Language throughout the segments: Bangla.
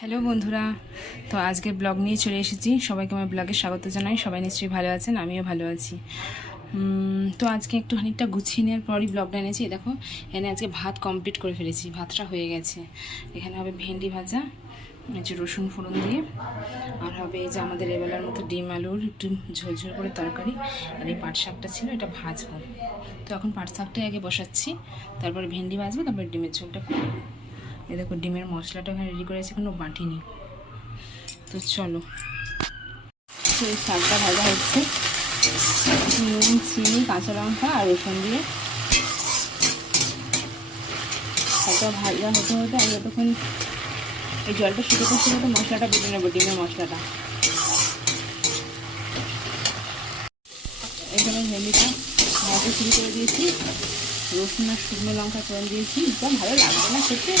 হ্যালো বন্ধুরা, তো আজকের ব্লগ নিয়ে চলে এসেছি। সবাইকে আমার ব্লগে স্বাগত জানাই। সবাই নিশ্চয়ই ভালো আছেন, আমিও ভালো আছি। তো আজকে একটু খানিকটা গুছিয়ে নেওয়ার পরই ব্লগটা এনেছি। দেখো, এখানে আজকে ভাত কমপ্লিট করে ফেলেছি, ভাতটা হয়ে গেছে। এখানে হবে ভেন্ডি ভাজা, যে রসুন ফোড়ন দিয়ে, আর হবে এই যে আমাদের এবেলার মতো ডিম আলুর একটু ঝোলঝোল করে তরকারি। আর এই পাট শাকটা ছিল, এটা ভাজবো। তো এখন পাট শাকটাই আগে বসাচ্ছি, তারপরে ভেন্ডি ভাজবো, তারপরে ডিমের ঝোলটা করবো। এ দেখো, ডিমের মশলাটা এখানে রেডি করেছি, এখনো বাটিনি। তো চলো, এই শাকটা ভাজা হচ্ছে, নুন, চিনি, কাঁচা লঙ্কা আর রসুন দিয়ে শাকটা ভাজা হতে হতে আমি যতক্ষণ এই জলটা শুকোতে মশলাটা বেটে নেবো, ডিমের মশলাটা। এখানে ভেন্ডিটা ভাজা শুরু করে দিয়েছি, রসুন আর শুকনো লঙ্কা ফোড়ন দিয়েছি, একদম ভালো লাগবে না খেতে।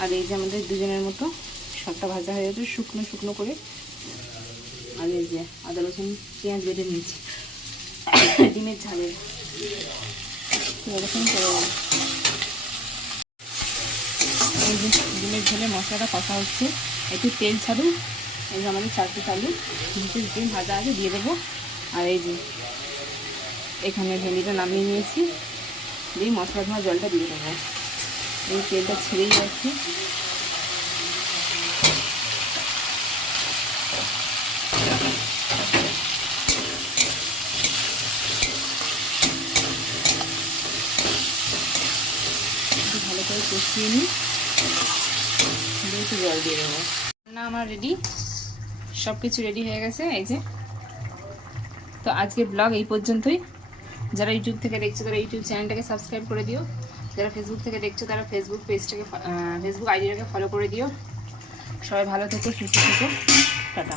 আর এই যে আমাদের দুজনের মতো শাকটা ভাজা হয়ে গেছে শুকনো শুকনো করে। আর এই যে আদা রসুন পেঁয়াজ বেটে নিয়েছি ডিমের ঝালে, এরকম করে। এই যে ডিমের ঝোলে মশলাটা কষা হচ্ছে, একটু তেল ছাড়ুন। এই যে আমাদের 4টে চালু ডিম ভাজা আছে, দিয়ে দেবো। আর এই যে এখানে ভেন্ডিটা নামিয়ে নিয়েছি, দিয়ে মশলা ধোয়া জলটা দিয়ে দেবো। এই তেলটা ছেড়েই যাচ্ছে। ভালো করে কষিয়ে নিই, একটু জল দিয়ে দেবো। না, আমার রেডি, সব কিছু রেডি হয়ে গেছে। এই যে, তো আজকের ব্লগ এই পর্যন্তই। যারা ইউটিউব থেকে দেখছো তারা ইউটিউব চ্যানেলটাকে সাবস্ক্রাইব করে দিও, যারা ফেসবুক থেকে দেখছো তারা ফেসবুক পেজটাকে, ফেসবুক আইডিটাকে ফলো করে দিও। সবাই ভালো থেকো, সুস্থ থেকো, টাটা।